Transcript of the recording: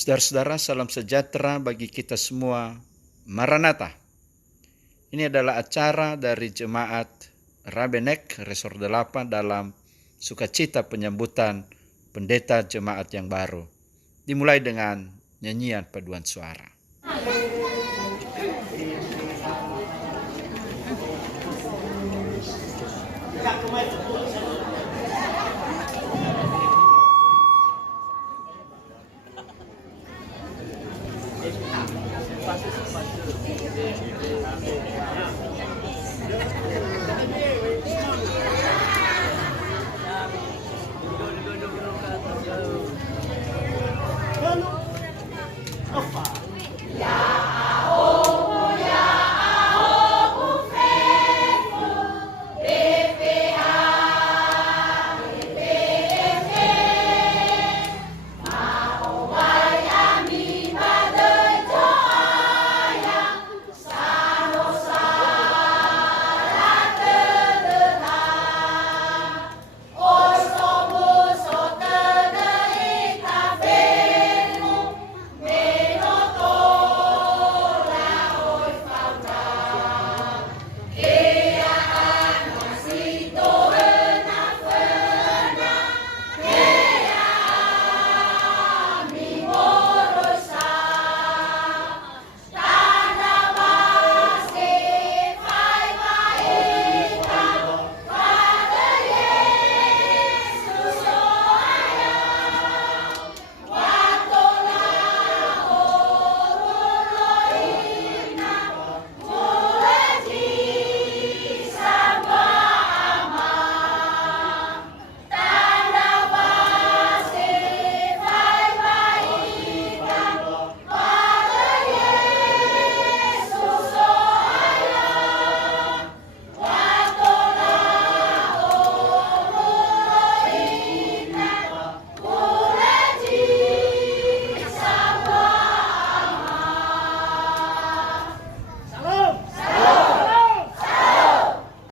Saudara-saudara, salam sejahtera bagi kita semua. Maranatha. Ini adalah acara dari Jemaat Rabenek Resor 8 dalam sukacita penyambutan pendeta jemaat yang baru. Dimulai dengan nyanyian paduan suara.